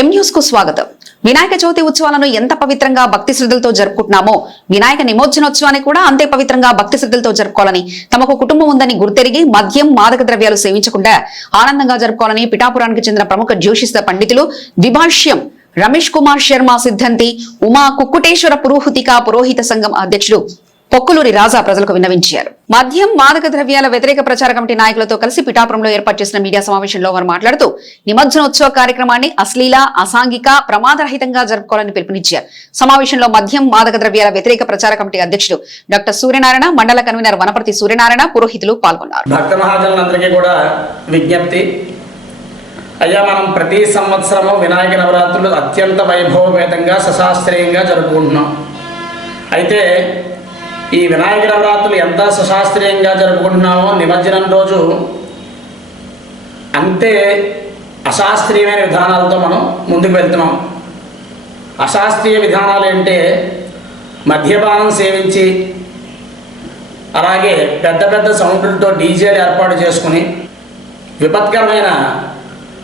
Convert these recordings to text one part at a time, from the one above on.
M news కు స్వాగతం. వినాయక చవితి ఉత్సవాలను ఎంత పవిత్రంగా భక్తి శ్రద్ధలతో జరుపుకుంటున్నామో వినాయక నిమజ్జనోత్సవాన్ని కూడా అంతే పవిత్రంగా భక్తి శ్రద్ధలతో జరుపుకోవాలని, తమకు కుటుంబం ఉందని గుర్తెరిగి మద్యం మాదక ద్రవ్యాలు సేవించకుండా ఆనందంగా జరుపుకోవాలని పిఠాపురానికి చెందిన ప్రముఖ జ్యోతిష పండితులు ద్విభాష్యం రమేష్ కుమార్ శర్మ సిద్ధాంతి ఉమా కుక్కుటేశ్వర పురోహిత సంఘం అధ్యక్షుడు పొక్కులూరి రాజా ప్రజలకు విన్నవించారు. మద్యం మాదక ద్రవ్యాల వ్యతిరేక ప్రచార కమిటీ నాయకులతో కలిసి పిఠాపురంలో ఏర్పాటు చేసిన మీడియా సమావేశంలో వారు మాట్లాడుతూ నిమజ్జనోత్సవ కార్యక్రమాన్ని అశ్లీల, అసాంఘిక, ప్రమాదరహితంగా జరుపుకోవాలని పిలుపునిచ్చారు. సమావేశంలో మద్యం మాదక ద్రవ్యాల వ్యతిరేక ప్రచార కమిటీ అధ్యక్షుడు డాక్టర్ సూర్యనారాయణ, మండల కన్వీనర్ వనపర్తి సూర్యనారాయణ, పురోహితులు పాల్గొన్నారు. భక్త మహాజనులందరికీ కూడా విజ్ఞప్తి. అయ్యా, మనం ప్రతి సంవత్సరము వినాయక నవరాత్రులు అత్యంత వైభవపేతంగా సుశాస్త్రీయంగా జరుపుకుంటున్నాం. అయితే ఈ వినాయక నవరాత్రులు ఎంత సుశాస్త్రీయంగా జరుపుకుంటున్నామో నిమజ్జనం రోజు అంతే అశాస్త్రీయమైన విధానాలతో మనం ముందుకు వెళ్తున్నాం. అశాస్త్రీయ విధానాలు అంటే మద్యపానం సేవించి, అలాగే పెద్ద పెద్ద సౌండ్లతో డీజేలు ఏర్పాటు చేసుకుని విపత్కరమైన,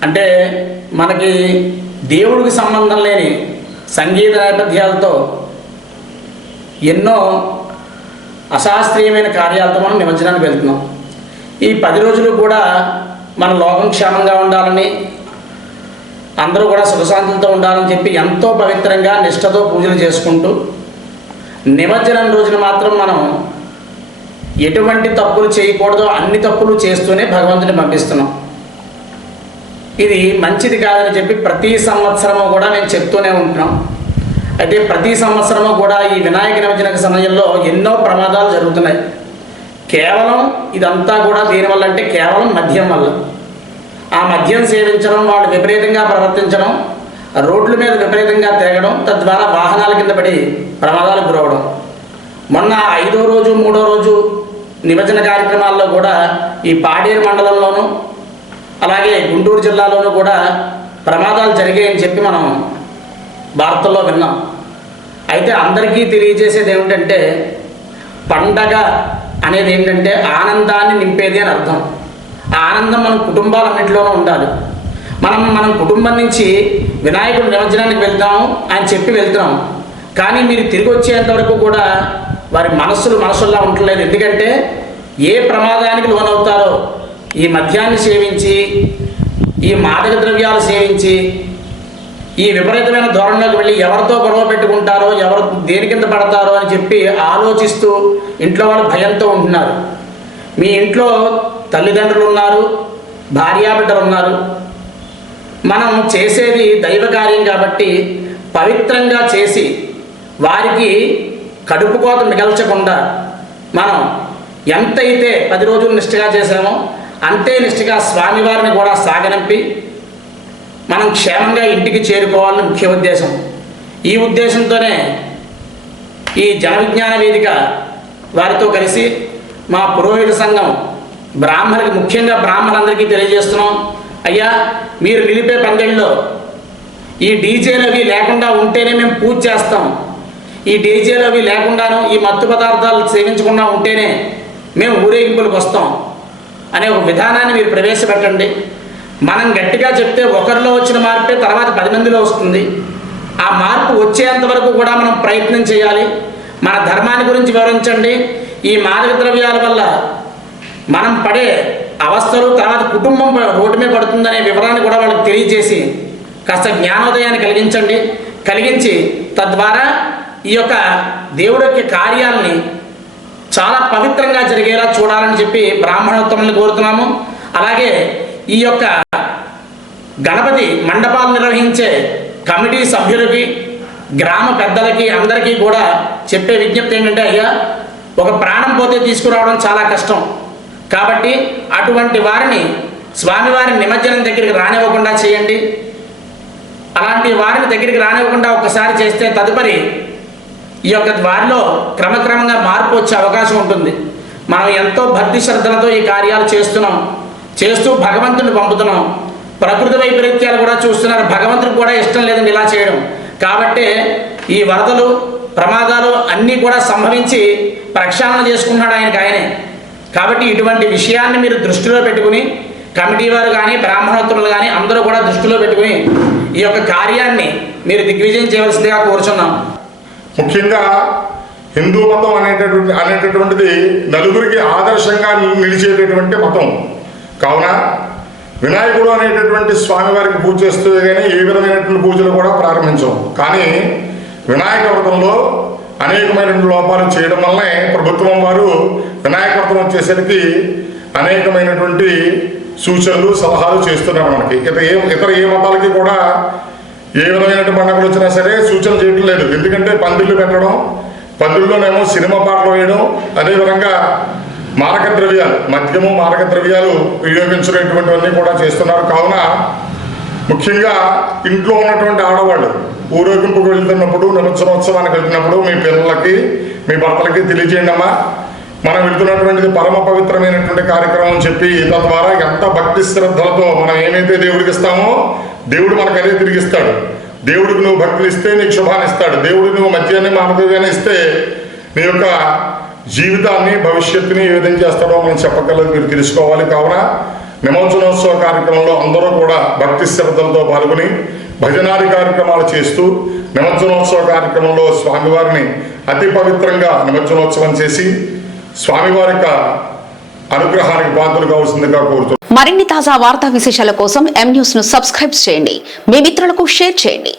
అంటే మనకి దేవుడికి సంబంధం లేని సంగీత నేపథ్యాలతో ఎన్నో అశాస్త్రీయమైన కార్యాలతో మనం నిమజ్జనానికి వెళ్తున్నాం. ఈ 10 రోజులు కూడా మన లోకం క్షేమంగా ఉండాలని, అందరూ కూడా సుఖశాంతులతో ఉండాలని చెప్పి ఎంతో పవిత్రంగా నిష్ఠతో పూజలు చేసుకుంటూ నిమజ్జనం రోజున మాత్రం మనం ఎటువంటి తప్పులు చేయకూడదో అన్ని తప్పులు చేస్తూనే భగవంతుని పంపిస్తున్నాం. ఇది మంచిది కాదని చెప్పి ప్రతి సంవత్సరము కూడా మేము చెప్తూనే ఉంటున్నాం. అయితే ప్రతి సంవత్సరము కూడా ఈ వినాయక నిమజ్జన సమయంలో ఎన్నో ప్రమాదాలు జరుగుతున్నాయి. కేవలం ఇదంతా కూడా దేనివల్ల అంటే కేవలం మద్యం వల్ల. ఆ మద్యం సేవించడం, వాళ్ళు విపరీతంగా ప్రవర్తించడం, రోడ్ల మీద విపరీతంగా తిరగడం, తద్వారా వాహనాల కింద పడి ప్రమాదాలకు గురవడం. మొన్న 5వ రోజు 3వ రోజు నిమజ్జన కార్యక్రమాల్లో కూడా ఈ పాడేరు మండలంలోనూ అలాగే గుంటూరు జిల్లాలోనూ కూడా ప్రమాదాలు జరిగాయని చెప్పి మనం వార్తల్లో విన్నాం. అయితే అందరికీ తెలియజేసేది ఏమిటంటే, పండగ అనేది ఏంటంటే ఆనందాన్ని నింపేది అని అర్థం. ఆ ఆనందం మన కుటుంబాలన్నింటిలోనూ ఉండాలి. మనం కుటుంబం నుంచి వినాయకుడి నిమజ్జనానికి వెళ్తాము అని చెప్పి వెళ్తున్నాం, కానీ మీరు తిరిగి వచ్చేంత వరకు కూడా వారి మనసుల్లా ఉండలేదు. ఎందుకంటే ఏ ప్రమాదానికి లోనవుతారో, ఈ మద్యాన్ని సేవించి, ఈ మాదక ద్రవ్యాలు సేవించి, ఈ విపరీతమైన ధోరణిలోకి వెళ్ళి ఎవరితో గొడవ పెట్టుకుంటారో, ఎవరు దేని కింద పడతారో అని చెప్పి ఆలోచిస్తూ ఇంట్లో వాళ్ళు భయంతో ఉంటున్నారు. మీ ఇంట్లో తల్లిదండ్రులు ఉన్నారు, భార్యాబిడ్డలు ఉన్నారు. మనం చేసేది దైవ కార్యం కాబట్టి పవిత్రంగా చేసి వారికి కడుపు కోత మిగల్చకుండా మనం ఎంతైతే 10 రోజులు నిష్ఠగా చేసామో అంతే నిష్ఠగా స్వామివారిని కూడా సాగనంపి మనం క్షేమంగా ఇంటికి చేరుకోవాలని ముఖ్య ఉద్దేశం. ఈ ఉద్దేశంతోనే ఈ జన విజ్ఞాన వేదిక వారితో కలిసి మా పురోహిత సంఘం ముఖ్యంగా బ్రాహ్మణులందరికీ తెలియజేస్తున్నాం. అయ్యా, మీరు నిలిపే పందెల్లో ఈ డీజేలు అవి లేకుండా ఉంటేనే మేము పూజ చేస్తాం, ఈ డీజేలు అవి లేకుండాను ఈ మత్తు పదార్థాలు సేవించకుండా ఉంటేనే మేము ఊరేగింపులకు వస్తాం అనే ఒక విధానాన్ని మీరు ప్రవేశపెట్టండి. మనం గట్టిగా చెప్తే ఒకరిలో వచ్చిన మార్పే తర్వాత 10 మందిలో వస్తుంది. ఆ మార్పు వచ్చేంత వరకు కూడా మనం ప్రయత్నం చేయాలి. మన ధర్మాన్ని గురించి వివరించండి. ఈ మాదక ద్రవ్యాల వల్ల మనం పడే అవస్థలు, తర్వాత కుటుంబం రోడ్డు మీద పడుతుందనే వివరాన్ని కూడా వాళ్ళకి తెలియజేసి కాస్త జ్ఞానోదయాన్ని కలిగించి తద్వారా ఈ యొక్క దేవుడి యొక్క కార్యాలని చాలా పవిత్రంగా జరిగేలా చూడాలని చెప్పి బ్రాహ్మణోత్తములను కోరుతున్నాము. అలాగే ఈ యొక్క గణపతి మండపాలు నిర్వహించే కమిటీ సభ్యులకి, గ్రామ పెద్దలకి, అందరికీ కూడా చెప్పే విజ్ఞప్తి ఏంటంటే, అయ్యా, ఒక ప్రాణం పోతే తీసుకురావడం చాలా కష్టం కాబట్టి అటువంటి వారిని స్వామివారి నిమజ్జనం దగ్గరికి రానివ్వకుండా చేయండి. అలాంటి వారిని దగ్గరికి రానివ్వకుండా ఒక్కసారి చేస్తే తదుపరి ఈ యొక్క వారిలో క్రమక్రమంగా మార్పు వచ్చే అవకాశం ఉంటుంది. మనం ఎంతో భక్తి శ్రద్ధలతో ఈ కార్యాలు చేస్తూ భగవంతుని పంపుతున్నాం. ప్రకృతి వైపరీత్యాలు కూడా చూస్తున్నారు. భగవంతుడికి కూడా ఇష్టం లేదండి ఇలా చేయడం. కాబట్టి ఈ వరదలు, ప్రమాదాలు అన్నీ కూడా సంభవించి ప్రక్షాళన చేసుకుంటున్నాడు ఆయనే. కాబట్టి ఇటువంటి విషయాన్ని మీరు దృష్టిలో పెట్టుకుని కమిటీ వారు కానీ బ్రాహ్మణోత్తములు కానీ అందరూ కూడా దృష్టిలో పెట్టుకుని ఈ యొక్క కార్యాన్ని మీరు దిగ్విజయం చేయవలసిందిగా కోరుచున్నాం. ముఖ్యంగా హిందూ మతం అనేటటువంటిది నలుగురికి ఆదర్శంగా నిలిచేటటువంటి మతం కావున వినాయకుడు అనేటటువంటి స్వామివారికి పూజ చేస్తూ కానీ ఏ విధమైనటువంటి పూజలు కూడా ప్రారంభించం. కానీ వినాయక వ్రతంలో అనేకమైనటువంటి లోపాలు చేయడం వల్లనే ప్రభుత్వం వారు వినాయక వ్రతం వచ్చేసరికి అనేకమైనటువంటి సూచనలు సలహాలు చేస్తున్నారు. మనకి ఇతర ఏ మతాలకి కూడా ఏ విధమైనటువంటి పండుగలు వచ్చినా సరే సూచన చేయటం లేదు. ఎందుకంటే పందిళ్ళు పెట్టడం, పందిళ్ళలోనేమో సినిమా పాటలు వేయడం, అదేవిధంగా మారక ద్రవ్యాలు, మద్యము మారక ద్రవ్యాలు వినియోగించినటువంటివన్నీ కూడా చేస్తున్నారు. కావున ముఖ్యంగా ఇంట్లో ఉన్నటువంటి ఆడవాళ్ళు ఊరేగింపుకు వెళ్తున్నప్పుడు, నిమజ్జనోత్సవానికి వెళ్తున్నప్పుడు మీ పిల్లలకి మీ భర్తలకి తెలియజేయండి అమ్మా, మనం వెళ్తున్నటువంటిది పరమ పవిత్రమైనటువంటి కార్యక్రమం అని చెప్పి తద్వారా ఎంత భక్తి శ్రద్ధలతో మనం ఏమైతే దేవుడికి ఇస్తామో దేవుడు మనకు అదే తిరిగిస్తాడు. దేవుడికి నువ్వు భక్తులు ఇస్తే నీకు శుభాన్ని ఇస్తాడు. దేవుడికి నువ్వు మద్యాన్ని మానవీయాన్ని ఇస్తే నీ యొక్క జీవితాన్ని భవిష్యత్తుని ఏ విధంగా చేస్తాడో మనం చెప్పగలదు, మీరు తెలుసుకోవాలి. కావున నిమజ్జనోత్సవ కార్యక్రమంలో అందరూ కూడా భక్తి శ్రద్ధలతో పాల్గొని భజనాది కార్యక్రమాలు చేస్తూ నిమజ్జనోత్సవ కార్యక్రమంలో స్వామివారిని అతి పవిత్రంగా నిమజ్జనోత్సవం చేసి స్వామివారి యొక్క అనుగ్రహానికి పాత్రలు కావాల్సిందిగా కోరుతున్నాను. మరిన్ని తాజా వార్తా విశేషాల కోసం M News ను సబ్స్క్రైబ్ చేయండి, మీ మిత్రులకు షేర్ చేయండి.